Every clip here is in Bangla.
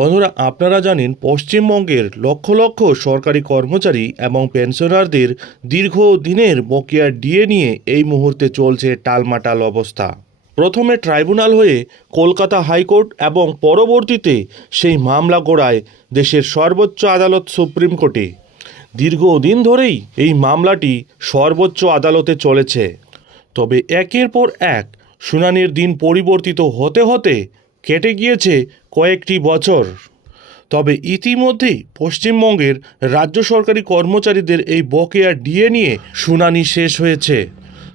বন্ধুরা, আপনারা জানেন পশ্চিমবঙ্গের লক্ষ লক্ষ সরকারি কর্মচারী এবং পেনশনারদের দীর্ঘ দিনের বকেয়া ডিএ নিয়ে এই মুহূর্তে চলছে টালমাটাল অবস্থা। প্রথমে ট্রাইব্যুনাল হয়ে কলকাতা হাইকোর্ট এবং পরবর্তীতে সেই মামলা গোড়ায় দেশের সর্বোচ্চ আদালত সুপ্রিম কোর্টে। দীর্ঘদিন ধরেই এই মামলাটি সর্বোচ্চ আদালতে চলেছে। তবে একের পর এক শুনানির দিন পরিবর্তিত হতে হতে কেটে গিয়েছে কয়েকটি বছর। তবে ইতিমধ্যেই পশ্চিমবঙ্গের রাজ্য সরকারি কর্মচারীদের এই বকেয়া ডিএ নিয়ে শুনানি শেষ হয়েছে।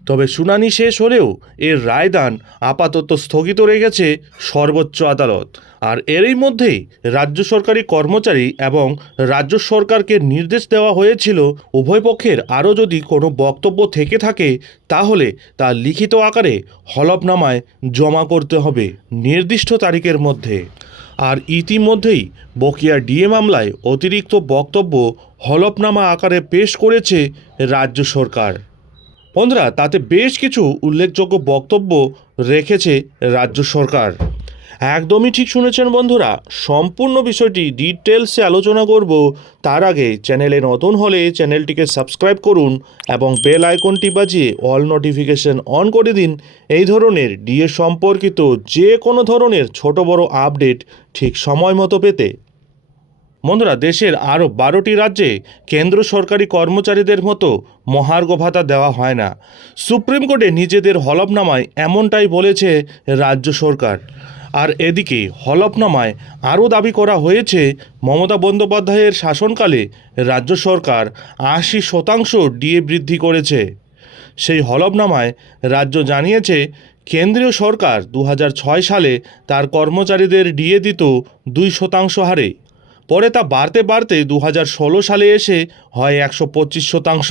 তবে শুনানি শেষ হলেও এর রায়দান আপাতত স্থগিত রেখেছে সর্বোচ্চ আদালত। আর এরই মধ্যেই রাজ্য সরকারি কর্মচারী এবং রাজ্য সরকারকে নির্দেশ দেওয়া হয়েছিল, উভয় পক্ষের আরও যদি কোনো বক্তব্য থেকে থাকে, তাহলে তা লিখিত আকারে হলফনামায় জমা করতে হবে নির্দিষ্ট তারিখের মধ্যে। আর ইতিমধ্যেই বকেয়া ডিএ মামলায় অতিরিক্ত বক্তব্য হলফনামা আকারে পেশ করেছে রাজ্য সরকার। বন্ধুরা, তাতে বেশ কিছু উল্লেখযোগ্য বক্তব্য রেখেছে রাজ্য সরকার। একদমই ঠিক শুনেছেন বন্ধুরা, সম্পূর্ণ বিষয়টি ডিটেলসে আলোচনা করব। তার আগে চ্যানেলে নতুন হলে চ্যানেলটিকে সাবস্ক্রাইব করুন এবং বেল আইকনটি বাজিয়ে অল নোটিফিকেশন অন করে দিন। এই ধরনের ডিএ সম্পর্কিত যে কোনো ধরনের ছোট বড় আপডেট ঠিক সময় মতো পেতে বন্ধুরা, দেশের আরও বারোটি রাজ্যে কেন্দ্র সরকারি কর্মচারীদের মতো মহার্ঘ ভাতা দেওয়া হয় না। সুপ্রিম কোর্টে নিজেদের হলফনামায় এমনটাই বলেছে রাজ্য সরকার। আর এদিকে হলফনামায় আরও দাবি করা হয়েছে, মমতা বন্দ্যোপাধ্যায়ের শাসনকালে রাজ্য সরকার আশি শতাংশ ডিএ বৃদ্ধি করেছে। সেই হলফনামায় রাজ্য জানিয়েছে, কেন্দ্রীয় সরকার দু হাজার ছয় সালে তার কর্মচারীদের ডিএ দিত দুই শতাংশ হারে। পরে তা বাড়তে বাড়তে দু হাজার ষোলো সালে এসে হয় একশো পঁচিশ শতাংশ।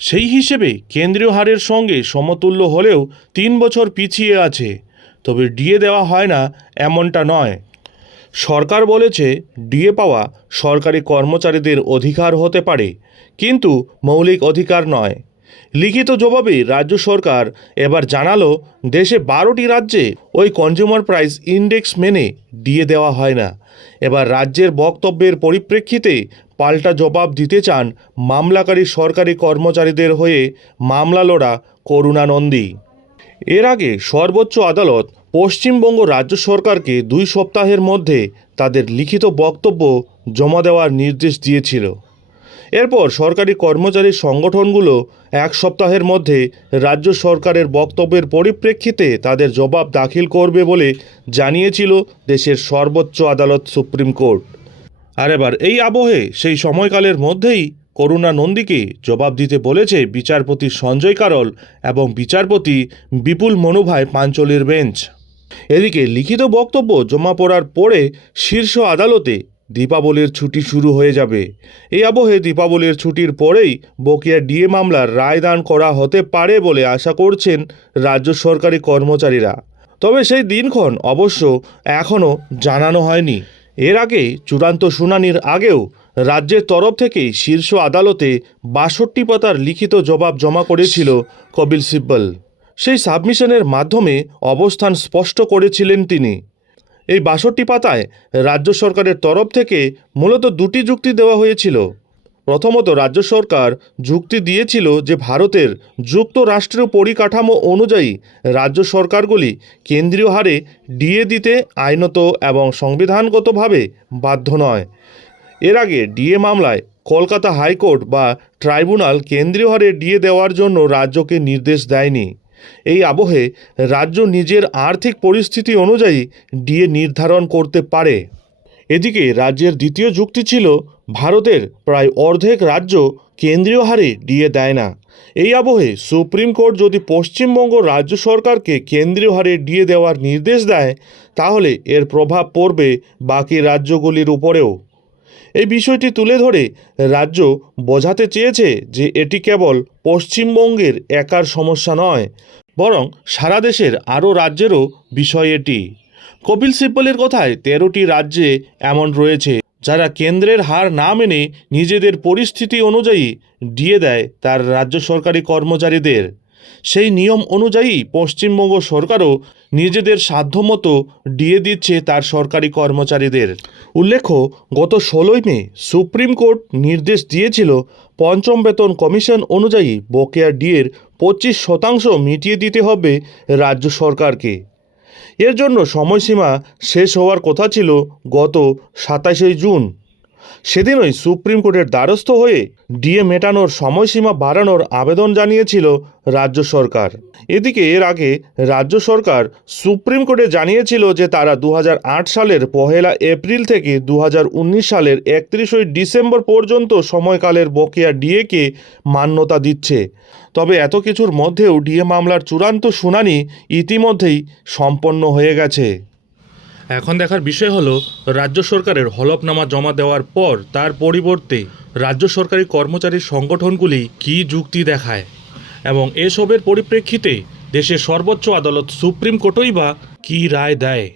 সেই হিসেবে কেন্দ্রীয় হারের সঙ্গে সমতুল্য হলেও তিন বছর পিছিয়ে আছে। তবে ডিএ দেওয়া হয় না, এমনটা নয়। সরকার বলেছে, ডিএ পাওয়া সরকারি কর্মচারীদের অধিকার হতে পারে, কিন্তু মৌলিক অধিকার নয়। লিখিত জবাবে রাজ্য সরকার এবার জানালো, দেশে বারোটি রাজ্যে ওই কনজিউমার প্রাইস ইন্ডেক্স মেনে দিয়ে দেওয়া হয় না। এবার রাজ্যের বক্তব্যের পরিপ্রেক্ষিতে পাল্টা জবাব দিতে চান মামলাকারী সরকারি কর্মচারীদের হয়ে মামলা লড়া করুণা নন্দী। এর আগে সর্বোচ্চ আদালত পশ্চিমবঙ্গ রাজ্য সরকারকে দুই সপ্তাহের মধ্যে তাদের লিখিত বক্তব্য জমা দেওয়ার নির্দেশ দিয়েছিল। এরপর সরকারি কর্মচারী সংগঠনগুলো এক সপ্তাহের মধ্যে রাজ্য সরকারের বক্তব্যের পরিপ্রেক্ষিতে তাদের জবাব দাখিল করবে বলে জানিয়েছিল দেশের সর্বোচ্চ আদালত সুপ্রিম কোর্ট। আর এবার এই আবহে সেই সময়কালের মধ্যেই করুণা নন্দীকে জবাব দিতে বলেছে বিচারপতি সঞ্জয় কারল এবং বিচারপতি বিপুল মনুভাই পাঞ্চলির বেঞ্চ। এদিকে লিখিত বক্তব্য জমা পড়ার পরে শীর্ষ আদালতে দীপাবলির ছুটি শুরু হয়ে যাবে। এই আবহে দীপাবলির ছুটির পরেই বকেয়া ডিএ মামলার রায়দান করা হতে পারে বলে আশা করছেন রাজ্য সরকারি কর্মচারীরা। তবে সেই দিনক্ষণ অবশ্য এখনও জানানো হয়নি। এর আগে চূড়ান্ত শুনানির আগেও রাজ্যের তরফ থেকেই শীর্ষ আদালতে বাষট্টি পাতার লিখিত জবাব জমা করেছিল কপিল সিব্বল। সেই সাবমিশনের মাধ্যমে অবস্থান স্পষ্ট করেছিলেন তিনি। এই বাষট্টি পাতায় রাজ্য সরকারের তরফ থেকে মূলত দুটি যুক্তি দেওয়া হয়েছিল। প্রথমত, রাজ্য সরকার যুক্তি দিয়েছিল যে ভারতের যুক্তরাষ্ট্রীয় পরিকাঠামো অনুযায়ী রাজ্য সরকারগুলি কেন্দ্রীয় হারে ডিএ দিতে আইনত এবং সংবিধানগতভাবে বাধ্য নয়। এর আগে ডিএ মামলায় কলকাতা হাইকোর্ট বা ট্রাইব্যুনাল কেন্দ্রীয় হারে ডিএ দেওয়ার জন্য রাজ্যকে নির্দেশ দেয়নি। এই আবহে রাজ্য নিজের আর্থিক পরিস্থিতি অনুযায়ী ডিএ নির্ধারণ করতে পারে। এদিকে রাজ্যের দ্বিতীয় যুক্তি ছিল, ভারতের প্রায় অর্ধেক রাজ্য কেন্দ্রীয় হারে ডিএ দেয় না। এই আবহে সুপ্রিম কোর্ট যদি পশ্চিমবঙ্গ রাজ্য সরকারকে কেন্দ্রীয় হারে ডিএ দেওয়ার নির্দেশ দেয়, তাহলে এর প্রভাব পড়বে বাকি রাজ্যগুলির উপরেও। এই বিষয়টি তুলে ধরে রাজ্য বোঝাতে চেয়েছে যে এটি কেবল পশ্চিমবঙ্গের একার সমস্যা নয়, বরং সারা দেশের আরও রাজ্যেরও বিষয় এটি। কপিল সিব্বলের কথায় তেরোটি রাজ্যে এমন রয়েছে, যারা কেন্দ্রের হার না মেনে নিজেদের পরিস্থিতি অনুযায়ী দিয়ে দেয় তার রাজ্য সরকারি কর্মচারীদের। সেই নিয়ম অনুযায়ী পশ্চিমবঙ্গ সরকারও নিজেদের সাধ্যমতো ডিএ দিচ্ছে তার সরকারি কর্মচারীদের। উল্লেখ্য, গত ষোলোই মে সুপ্রিম কোর্ট নির্দেশ দিয়েছিল পঞ্চম বেতন কমিশন অনুযায়ী বকেয়া ডিয়ের পঁচিশ শতাংশ মিটিয়ে দিতে হবে রাজ্য সরকারকে। এর জন্য সময়সীমা শেষ হওয়ার কথা ছিল গত সাতাশে জুন। সেদিনই সুপ্রিম কোর্টের দ্বারস্থ হয়ে ডিএ মেটানোর সময়সীমা বাড়ানোর আবেদন জানিয়েছিল রাজ্য সরকার। এদিকে এর আগে রাজ্য সরকার সুপ্রিম কোর্টে জানিয়েছিল যে তারা দু হাজার আট সালের পহেলা এপ্রিল থেকে দু হাজার উনিশ সালের একত্রিশে ডিসেম্বর পর্যন্ত সময়কালের বকেয়া ডিএকে মান্যতা দিচ্ছে। তবে এত কিছুর মধ্যেও ডিএ মামলার চূড়ান্ত শুনানি ইতিমধ্যেই সম্পন্ন হয়ে গেছে। এখন দেখার বিষয় হলো, রাজ্য সরকারের হলফনামা জমা দেওয়ার পর তার পরিবর্তে রাজ্য সরকারি কর্মচারী সংগঠনগুলি কি যুক্তি দেখায়? এবং এসবের পরিপ্রেক্ষিতে দেশের সর্বোচ্চ আদালত সুপ্রিম কোর্টই বা কী রায় দেয়?